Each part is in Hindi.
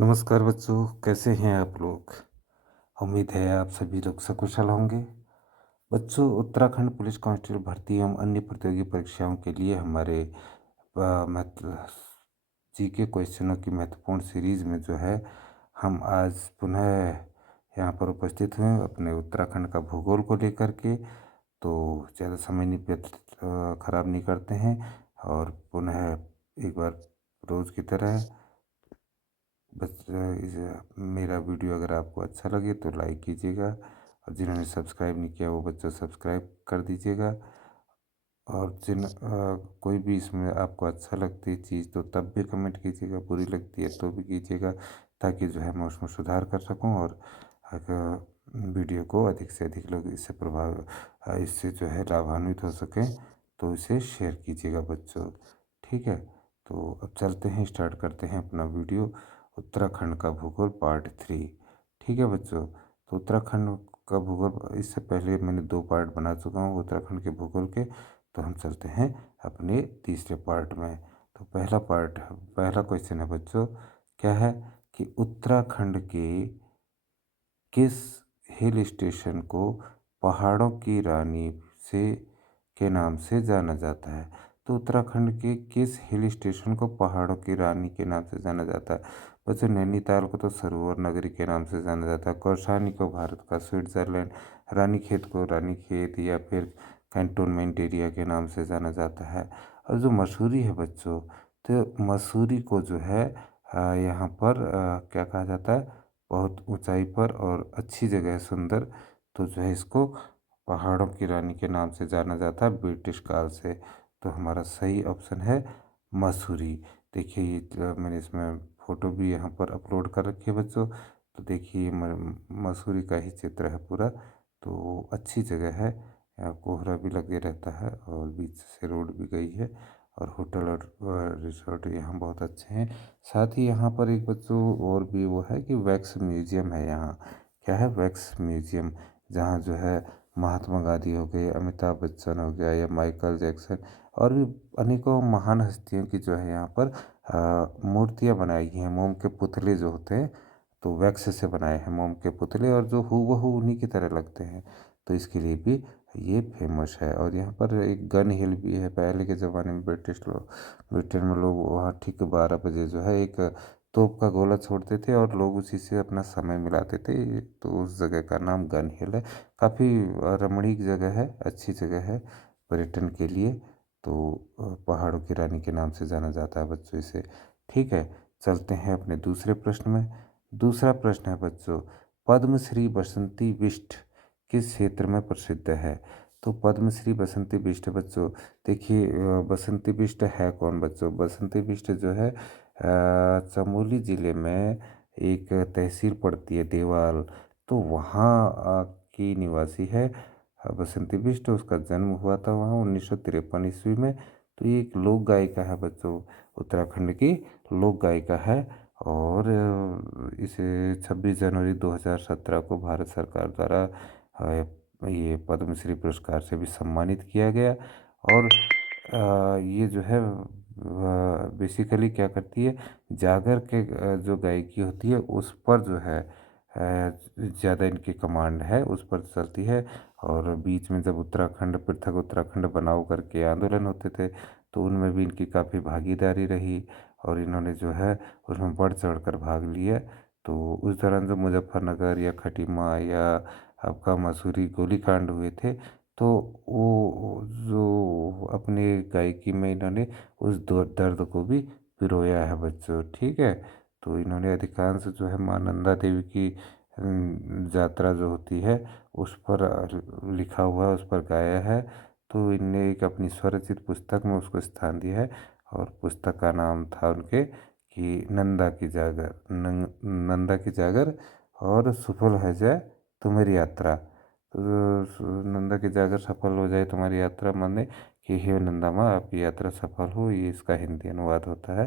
नमस्कार बच्चों, कैसे हैं आप लोग? उम्मीद है आप सभी लोग सकुशल होंगे। बच्चों, उत्तराखंड पुलिस कांस्टेबल भर्ती एवं अन्य प्रतियोगी परीक्षाओं के लिए हमारे महत्व जीके क्वेश्चनों की महत्वपूर्ण सीरीज में जो है हम आज पुनः यहाँ पर उपस्थित हुए अपने उत्तराखंड का भूगोल को लेकर के। तो ज़्यादा समय नहीं खराब नहीं करते हैं और पुनः एक बार रोज़ की तरह बस मेरा वीडियो अगर आपको अच्छा लगे तो लाइक कीजिएगा और जिन्होंने सब्सक्राइब नहीं किया वो बच्चों सब्सक्राइब कर दीजिएगा। और कोई भी इसमें आपको अच्छा लगती है चीज़ तो तब भी कमेंट कीजिएगा, बुरी लगती है तो भी कीजिएगा, ताकि जो है मैं उसमें सुधार कर सकूं और वीडियो को अधिक से अधिक लोग इससे जो है लाभान्वित हो सकें। तो इसे शेयर कीजिएगा बच्चों। ठीक है, तो अब चलते हैं, स्टार्ट करते हैं अपना वीडियो। उत्तराखंड का भूगोल पार्ट 3। ठीक है बच्चों, तो उत्तराखंड का भूगोल इससे पहले मैंने 2 पार्ट बना चुका हूँ उत्तराखंड के भूगोल के। तो हम चलते हैं अपने तीसरे पार्ट में। तो पहला क्वेश्चन है बच्चों, क्या है कि उत्तराखंड के किस हिल स्टेशन को पहाड़ों की रानी से के नाम से जाना जाता है? तो उत्तराखंड के किस हिल स्टेशन को पहाड़ों की रानी के नाम से जाना जाता है? बच्चों, नैनीताल को तो सरोवर नगरी के नाम से जाना जाता है, कौसानी को भारत का स्विट्जरलैंड, रानीखेत को रानीखेत या फिर कैंटोनमेंट एरिया के नाम से जाना जाता है। और जो मसूरी है बच्चों, तो मसूरी को जो है यहाँ पर क्या कहा जाता है, बहुत ऊंचाई पर और अच्छी जगह है, सुंदर। तो जो है इसको पहाड़ों की रानी के नाम से जाना जाता है ब्रिटिश काल से। तो हमारा सही ऑप्शन है मसूरी। देखिए ये मैंने इसमें फ़ोटो भी यहाँ पर अपलोड कर रखी है बच्चों। तो देखिए ये मसूरी का ही चित्र है पूरा। तो अच्छी जगह है, यहाँ कोहरा भी लगे रहता है और बीच से रोड भी गई है और होटल और रिसोर्ट यहाँ बहुत अच्छे हैं। साथ ही यहाँ पर एक बच्चों और भी वो है कि वैक्स म्यूजियम है यहाँ। क्या है? वैक्स म्यूजियम, जहाँ जो है महात्मा गांधी हो गए, अमिताभ बच्चन हो गया या माइकल जैक्सन और भी अनेकों महान हस्तियों की जो है यहाँ पर मूर्तियाँ बनाई गई हैं। मोम के पुतले जो होते हैं, तो वैक्स से बनाए हैं मोम के पुतले और जो हूबहू उन्हीं की तरह लगते हैं। तो इसके लिए भी ये फेमस है। और यहाँ पर एक गन हिल भी है। पहले के ज़माने में ब्रिटेन में लोग वहाँ ठीक 12 बजे जो है एक तोप का गोला छोड़ते थे और लोग उसी से अपना समय मिलाते थे। तो उस जगह का नाम गन हिल है। काफ़ी रमणीक जगह है, अच्छी जगह है पर्यटन के लिए। तो पहाड़ों की रानी के नाम से जाना जाता है बच्चों इसे। ठीक है, चलते हैं अपने दूसरे प्रश्न में। दूसरा प्रश्न है बच्चों, पद्मश्री बसंती बिष्ट किस क्षेत्र में प्रसिद्ध है? तो पद्मश्री बसंती बिष्ट बच्चों, देखिए बसंती बिष्ट है कौन बच्चों? बसंती बिष्ट जो है चमोली ज़िले में एक तहसील पड़ती है देवाल, तो वहाँ की निवासी है बसंती बिष्ट। उसका जन्म हुआ था वहाँ 1953 ईस्वी में। तो ये एक लोक गायिका है बच्चों, उत्तराखंड की लोक गायिका है। और इसे 26 जनवरी 2017 को भारत सरकार द्वारा ये पद्मश्री पुरस्कार से भी सम्मानित किया गया। और ये जो है बेसिकली क्या करती है, जागर के जो गायकी होती है उस पर जो है ज़्यादा इनकी कमांड है, उस पर चलती है। और बीच में जब उत्तराखंड पृथक उत्तराखंड बनाओ करके आंदोलन होते थे, तो उनमें भी इनकी काफ़ी भागीदारी रही और इन्होंने जो है उसमें बढ़ चढ़ कर भाग लिया। तो उस दौरान जो मुजफ्फरनगर या खटीमा या आपका मसूरी गोलीकांड हुए थे, तो वो जो अपने गायकी में इन्होंने उस दर्द को भी पिरोया है बच्चों। ठीक है, तो इन्होंने अधिकांश जो है माँ नंदा देवी की यात्रा जो होती है उस पर लिखा हुआ है, उस पर गाया है। तो इनने एक अपनी स्वरचित पुस्तक में उसको स्थान दिया है और पुस्तक का नाम था उनके कि नंदा की जागर, नंदा की जागर और सफल हो जाए तुम्हारी यात्रा। तो नंदा की जागर सफल हो जाए तुम्हारी यात्रा, माने कि हे नंदा माँ आपकी यात्रा सफल हो, ये इसका हिंदी अनुवाद होता है।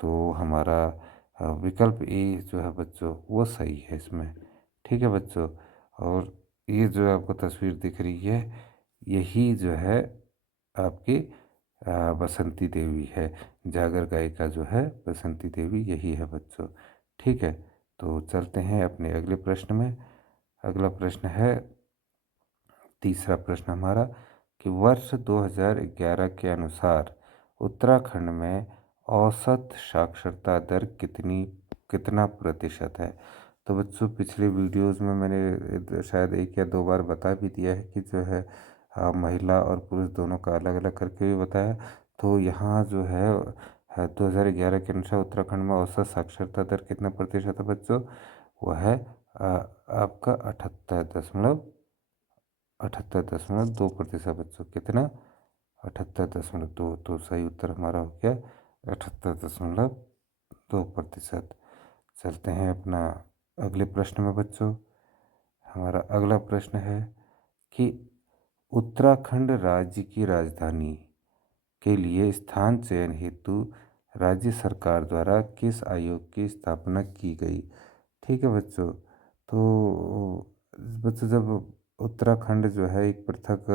तो हमारा विकल्प ए जो है बच्चों वो सही है इसमें। ठीक है बच्चों, और ये जो आपको तस्वीर दिख रही है यही जो है आपकी बसंती देवी है। जागर गायिका जो है बसंती देवी यही है बच्चों। ठीक है, तो चलते हैं अपने अगले प्रश्न में। अगला प्रश्न है, तीसरा प्रश्न हमारा, कि वर्ष 2011 के अनुसार उत्तराखंड में औसत साक्षरता दर कितना प्रतिशत है? तो बच्चों, पिछले वीडियोस में मैंने शायद एक या दो बार बता भी दिया है कि जो है महिला और पुरुष दोनों का अलग अलग करके भी बताया। तो यहाँ जो है 2011 के अनुसार उत्तराखंड में औसत साक्षरता दर कितना प्रतिशत है बच्चों? वह है आपका 78.2%। बच्चों कितना? 78.2। तो सही उत्तर हमारा हो गया 78.2%। चलते हैं अपना अगले प्रश्न में बच्चों। हमारा अगला प्रश्न है कि उत्तराखंड राज्य की राजधानी के लिए स्थान चयन हेतु राज्य सरकार द्वारा किस आयोग की स्थापना की गई? ठीक है बच्चों। तो बच्चों, जब उत्तराखंड जो है एक पृथक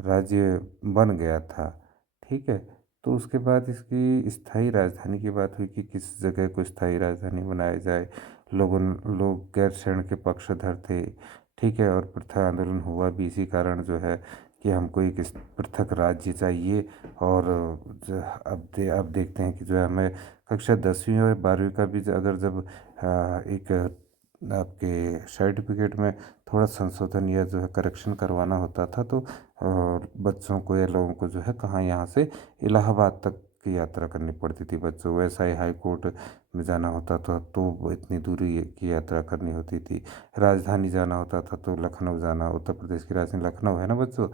राज्य बन गया था, ठीक है, तो उसके बाद इसकी स्थायी राजधानी की बात हुई कि किस जगह को स्थायी राजधानी बनाया जाए। लोग गैरसैंण के पक्षधर थे, ठीक है, और पृथक आंदोलन हुआ भी इसी कारण जो है कि हमको एक पृथक राज्य चाहिए। और अब देखते हैं कि जो है हमें कक्षा 10वीं और 12वीं का भी अगर जब एक आपके सर्टिफिकेट में थोड़ा संशोधन या जो है करेक्शन करवाना होता था, तो बच्चों को या लोगों को जो है कहाँ यहाँ से इलाहाबाद तक की यात्रा करनी पड़ती थी बच्चों। वैसा ही हाई कोर्ट में जाना होता था तो वो इतनी दूरी की यात्रा करनी होती थी। राजधानी जाना होता था तो लखनऊ जाना, उत्तर प्रदेश की राजधानी लखनऊ है ना बच्चों,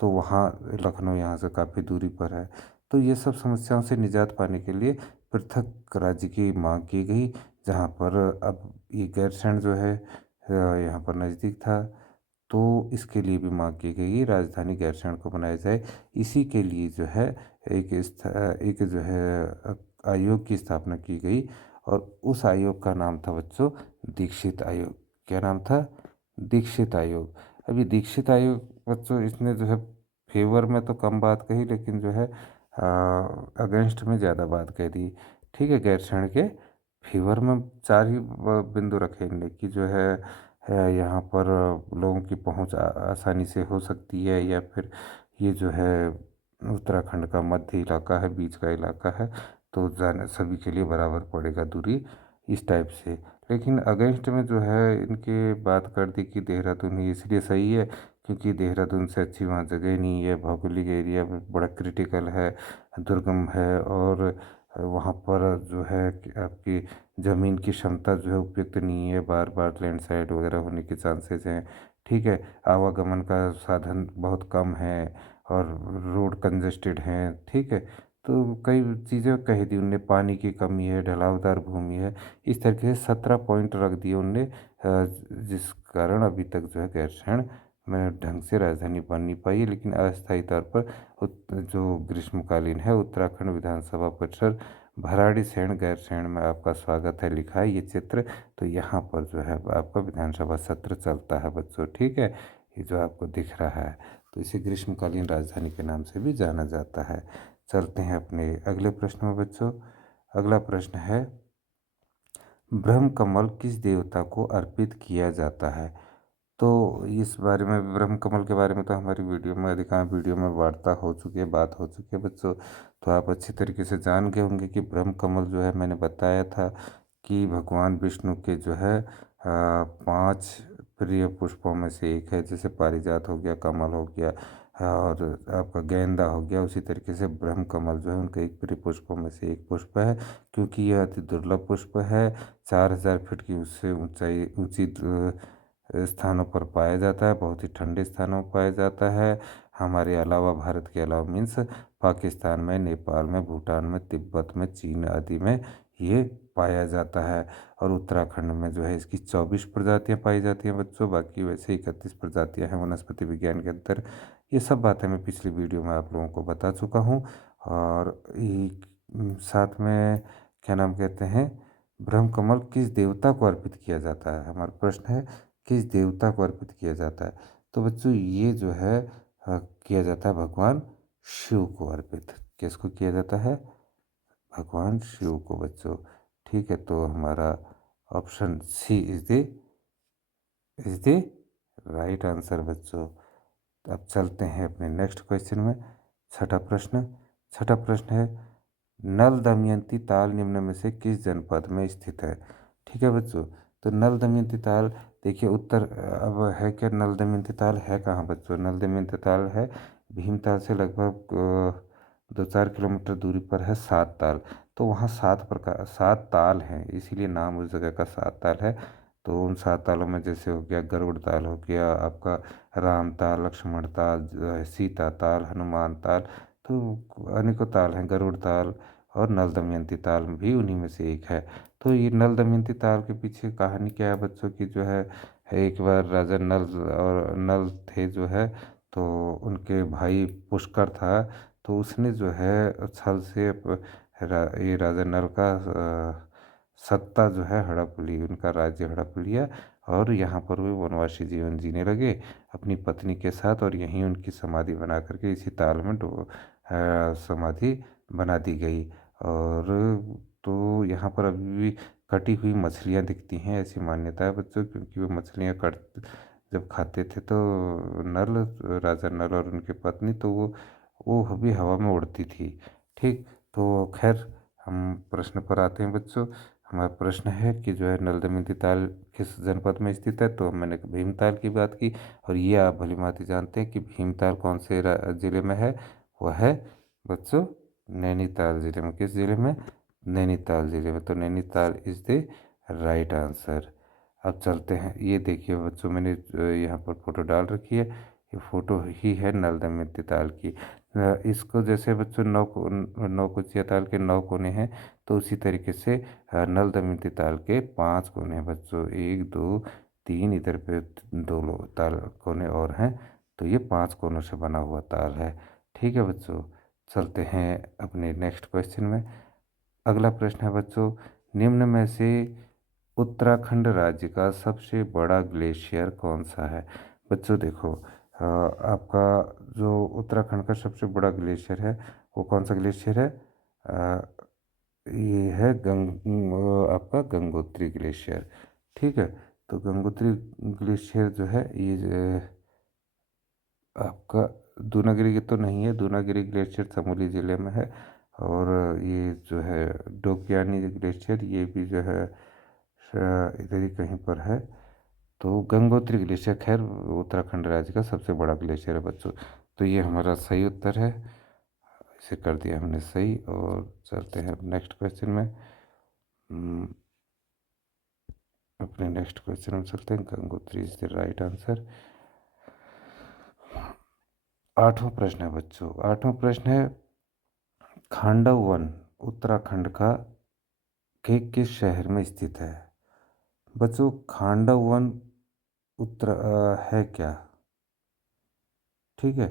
तो वहाँ लखनऊ यहाँ से काफ़ी दूरी पर है। तो ये सब समस्याओं से निजात पाने के लिए पृथक राज्य की मांग की गई, जहाँ पर अब ये गैरसैंण जो है यहाँ पर नज़दीक था, तो इसके लिए भी मांग की गई राजधानी गैरसैंण को बनाया जाए। इसी के लिए जो है एक जो है आयोग की स्थापना की गई, और उस आयोग का नाम था बच्चों दीक्षित आयोग। क्या नाम था? दीक्षित आयोग। अभी दीक्षित आयोग बच्चों, इसने जो है फेवर में तो कम बात कही, लेकिन जो है अगेंस्ट में ज़्यादा बात कह दी। ठीक है, गैरसैंण के फेवर में चार ही बिंदु रखे इनने कि जो है यहाँ पर लोगों की पहुँच आसानी से हो सकती है, या फिर ये जो है उत्तराखंड का मध्य इलाका है, बीच का इलाका है, तो जाने सभी के लिए बराबर पड़ेगा दूरी, इस टाइप से। लेकिन अगेंस्ट में जो है इनके बात कर दी कि देहरादून ही इसलिए सही है क्योंकि देहरादून से अच्छी वहाँ जगह नहीं है, भौगोलिक एरिया बड़ा क्रिटिकल है, दुर्गम है, और वहाँ पर जो है कि आपकी ज़मीन की क्षमता जो है उपयुक्त नहीं है, बार बार लैंडस्लाइड वगैरह होने के चांसेस हैं। ठीक है, आवागमन का साधन बहुत कम है, और रोड कंजेस्टेड हैं। ठीक है, तो कई चीज़ें कह दी उनने, पानी की कमी है, ढलावदार भूमि है, इस तरीके से 17 पॉइंट रख दिए उनने, जिस कारण अभी तक जो है गैरसैंण में ढंग से राजधानी बन नहीं पाई है। लेकिन अस्थायी तौर पर जो ग्रीष्मकालीन है उत्तराखंड विधानसभा परिसर भराड़ीसैंण गैरसैंण में आपका स्वागत है लिखा है ये चित्र। तो यहाँ पर जो है आपका विधानसभा सत्र चलता है बच्चों। ठीक है, ये जो आपको दिख रहा है, तो इसे ग्रीष्मकालीन राजधानी के नाम से भी जाना जाता है। चलते हैं अपने अगले प्रश्न में बच्चों। अगला प्रश्न है, ब्रह्म कमल किस देवता को अर्पित किया जाता है? तो इस बारे में, ब्रह्म कमल के बारे में तो हमारी वीडियो में, अधिकांश वीडियो में वार्ता हो चुकी है, बात हो चुकी है बच्चों। तो आप अच्छी तरीके से जान गए होंगे कि ब्रह्म कमल जो है, मैंने बताया था कि भगवान विष्णु के जो है 5 प्रिय पुष्पों में से एक है। जैसे पारिजात हो गया, कमल हो गया, और आपका गेंदा हो गया, उसी तरीके से ब्रह्म कमल जो है उनके एक प्रिय पुष्पों में से एक पुष्प है। क्योंकि यह अति दुर्लभ पुष्प है, 4000 फीट की उससे ऊंची स्थानों पर पाया जाता है, बहुत ही ठंडे स्थानों पर पाया जाता है। हमारे अलावा, भारत के अलावा मीन्स पाकिस्तान में, नेपाल में, भूटान में, तिब्बत में, चीन आदि में ये पाया जाता है। और उत्तराखंड में जो है इसकी 24 प्रजातियां पाई जाती हैं बच्चों। बाकी वैसे 31 प्रजातियां हैं वनस्पति विज्ञान के अंदर। ये सब बातें मैं पिछली वीडियो में आप लोगों को बता चुका हूँ। और साथ में क्या नाम कहते हैं, ब्रह्म कमल किस देवता को अर्पित किया जाता है? हमारा प्रश्न है किस देवता को अर्पित किया जाता है? तो बच्चों, ये जो है किया जाता है भगवान शिव को अर्पित। किसको किया जाता है? भगवान शिव को बच्चों। ठीक है, तो हमारा option C is the right answer बच्चों। अब चलते हैं अपने नेक्स्ट क्वेश्चन में। छठा प्रश्न छठा प्रश्न है, नल दमयंती ताल निम्न में से किस जनपद में स्थित है? ठीक है बच्चों, तो नल दमयंती ताल, देखिए उत्तर अब है क्या, नल दमयंती ताल है कहाँ बच्चों? नल दमयंती ताल है भीमताल से लगभग 2-4 किलोमीटर दूरी पर है सात ताल। तो वहाँ सात ताल हैं, इसीलिए नाम उस जगह का सात ताल है। तो उन सात तालों में जैसे हो गया गरुड़ ताल, हो गया आपका राम ताल, लक्ष्मण ताल, सीता ताल, हनुमान ताल। तो अनेकों ताल हैं, गरुड़ ताल और नल दमयंती ताल भी उन्हीं में से एक है। तो ये नल दमयंती ताल के पीछे कहानी क्या है बच्चों की, जो है एक बार राजा नल और नल थे जो है, तो उनके भाई पुष्कर था। तो उसने जो है छल से ये राजा नल का सत्ता जो है हड़प ली, उनका राज्य हड़प लिया। और यहाँ पर वे वनवासी जीवन जीने लगे अपनी पत्नी के साथ, और यहीं उनकी समाधि बना करके इसी ताल में समाधि बना दी गई। और तो यहाँ पर अभी भी कटी हुई मछलियाँ दिखती हैं, ऐसी मान्यता है बच्चों, क्योंकि वो मछलियाँ कट जब खाते थे तो नल राजा नल और उनकी पत्नी, तो वो भी हवा में उड़ती थी। ठीक, तो खैर हम प्रश्न पर आते हैं बच्चों। हमारा प्रश्न है कि जो है नल दमयंती ताल किस जनपद में स्थित है? तो मैंने भीमताल की बात की, और ये आप भली भांति जानते हैं कि भीमताल कौन से जिले में है? वह है बच्चों नैनीताल जिले में। किस जिले में? नैनीताल जिले में। तो Nainital is the right answer. अब चलते हैं, ये देखिए बच्चों मैंने यहाँ पर फोटो डाल रखी है, ये फोटो ही है नल दमयंती ताल की। इसको जैसे बच्चों नौ कुचिया ताल के 9 कोने हैं, तो उसी तरीके से नल दमयंती ताल के 5 कोने हैं बच्चों। 1 2 3, इधर पे दो ताल कोने और हैं, तो ये 5 कोनों से बना हुआ ताल है। ठीक है बच्चों, चलते हैं अपने नेक्स्ट क्वेश्चन में। अगला प्रश्न है बच्चों, निम्न में से उत्तराखंड राज्य का सबसे बड़ा ग्लेशियर कौन सा है? बच्चों देखो, आपका जो उत्तराखंड का सबसे बड़ा ग्लेशियर है, वो कौन सा ग्लेशियर है? ये है आपका गंगोत्री ग्लेशियर। ठीक है, तो गंगोत्री ग्लेशियर जो है ये आपका दूनागिरी की तो नहीं है, दूनागिरी ग्लेशियर चमोली जिले में है। और ये जो है डोकियानी ग्लेशियर, ये भी जो है इधर ही कहीं पर है। तो गंगोत्री ग्लेशियर खैर उत्तराखंड राज्य का सबसे बड़ा ग्लेशियर है बच्चों। तो ये हमारा सही उत्तर है, इसे कर दिया हमने सही। और चलते हैं नेक्स्ट क्वेश्चन में। अपने नेक्स्ट क्वेश्चन में चलते हैं। Gangotri is the right answer. आठवां प्रश्न है बच्चों, आठवां प्रश्न है, खांडव वन उत्तराखंड का के किस शहर में स्थित है? बच्चों खांडव वन है क्या? ठीक है,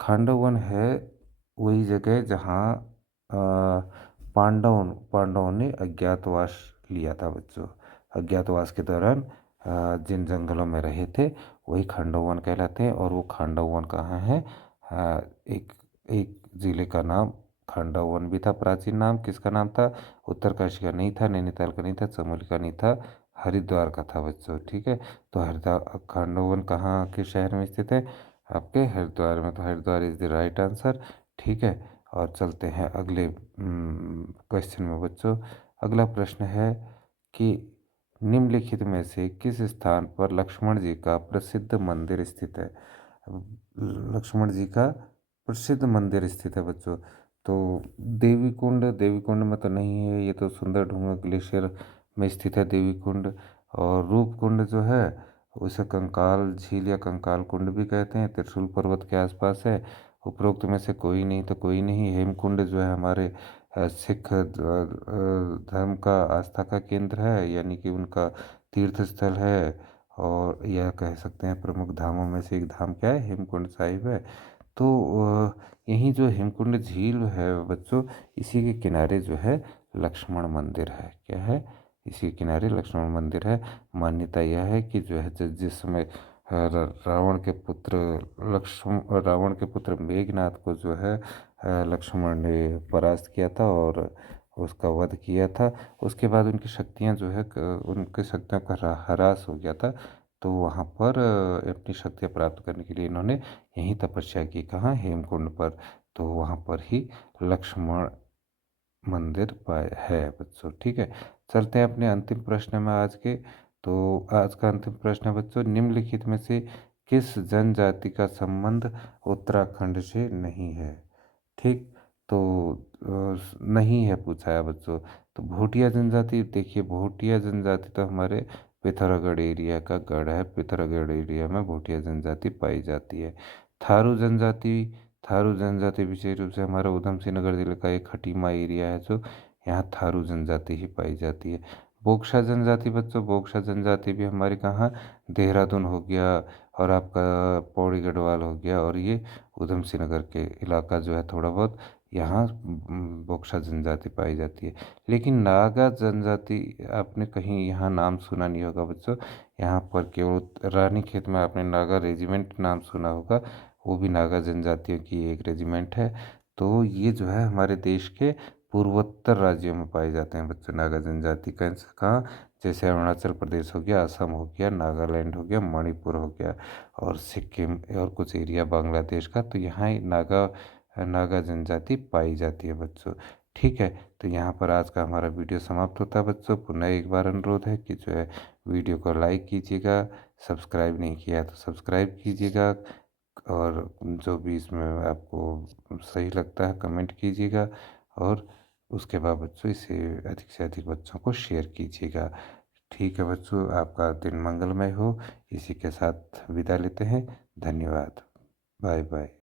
खांडव वन है वही जगह जहाँ पांडवों ने अज्ञातवास लिया था बच्चों। अज्ञातवास के दौरान जिन जंगलों में रहे थे वही खांडव वन कहलाते हैं। और वो खांडव वन कहाँ है? एक एक जिले का नाम खांडव वन भी था। प्राचीन नाम किसका नाम था? उत्तरकाशी का नहीं था, नैनीताल का नहीं था, चमोली का नहीं था, हरिद्वार का था बच्चों। ठीक है, तो हरिद्वार खांडव वन कहाँ के शहर में स्थित है? आपके हरिद्वार में। तो Haridwar is the right answer. ठीक है, और चलते हैं अगले क्वेश्चन में बच्चों। अगला प्रश्न है कि निम्नलिखित में से किस स्थान पर लक्ष्मण जी का प्रसिद्ध मंदिर स्थित है? लक्ष्मण जी का प्रसिद्ध मंदिर स्थित है बच्चों। तो देवी कुंड में तो नहीं है, ये तो सुंदरढूंगा ग्लेशियर में स्थित है देवी कुंड। और रूप कुंड जो है उसे कंकाल झील या कंकाल कुंड भी कहते हैं, त्रिशूल पर्वत के आसपास है। उपरोक्त में से कोई नहीं तो कोई नहीं। हेमकुंड जो है हमारे सिख धर्म का आस्था का केंद्र है, यानी कि उनका तीर्थ स्थल है। और यह कह सकते हैं प्रमुख धामों में से एक धाम क्या है? हेमकुंड साहिब है। तो यही जो हेमकुंड झील है बच्चों, इसी के किनारे जो है लक्ष्मण मंदिर है। क्या है? इसी के किनारे लक्ष्मण मंदिर है। मान्यता यह है कि जो है जिस समय रावण के पुत्र रावण के पुत्र मेघनाथ को जो है लक्ष्मण ने परास्त किया था, और उसका वध किया था। उसके बाद उनकी शक्तियाँ जो है उनकी शक्तियों का ह्रास हो गया था। तो वहाँ पर अपनी शक्तियाँ प्राप्त करने के लिए इन्होंने यहीं तपस्या की, कहाँ, हेमकुंड पर। तो वहाँ पर ही लक्ष्मण मंदिर पाए है बच्चों। ठीक है, चलते हैं अपने अंतिम प्रश्न में आज के। तो आज का अंतिम प्रश्न है बच्चों, निम्नलिखित में से किस जनजाति का संबंध उत्तराखंड से नहीं है? ठीक, तो नहीं है पूछा है बच्चों। तो भोटिया जनजाति, देखिए भोटिया जनजाति तो हमारे पिथौरागढ़ एरिया का गढ़ है। पिथौरागढ़ एरिया में भोटिया जनजाति पाई जाती है। थारू जनजाति, थारू जनजाति विशेष रूप से हमारा उधम सिंह नगर जिले का एक खटीमा एरिया है, जो यहाँ थारू जनजाति ही पाई जाती है। बोक्सा जनजाति बच्चों, बोक्सा जनजाति भी हमारे कहाँ, देहरादून हो गया, और आपका पौड़ी गढ़वाल हो गया, और ये उधम सिंह नगर के इलाका जो है थोड़ा बहुत, यहाँ बोक्सा जनजाति पाई जाती है। लेकिन नागा जनजाति आपने कहीं यहाँ नाम सुना नहीं होगा बच्चों। यहाँ पर केवल रानीखेत में आपने नागा रेजिमेंट नाम सुना होगा, वो भी नागा जनजातियों की एक रेजिमेंट है। तो ये जो है हमारे देश के पूर्वोत्तर राज्यों में पाए जाते हैं बच्चों, नागा जनजाति का। कहाँ, जैसे अरुणाचल प्रदेश हो गया, असम हो गया, नागालैंड हो गया, मणिपुर हो गया, और सिक्किम, और कुछ एरिया बांग्लादेश का। तो यहाँ ही नागा नागा जनजाति पाई जाती है बच्चों। ठीक है, तो यहाँ पर आज का हमारा वीडियो समाप्त होता है बच्चों। पुनः एक बार अनुरोध है कि जो है वीडियो को लाइक कीजिएगा, सब्सक्राइब नहीं किया तो सब्सक्राइब कीजिएगा, और जो भी इसमें आपको सही लगता है कमेंट कीजिएगा, और उसके बाद बच्चों इसे अधिक से अधिक बच्चों को शेयर कीजिएगा। ठीक है बच्चों, आपका दिन मंगलमय हो। इसी के साथ विदा लेते हैं। धन्यवाद। Bye bye.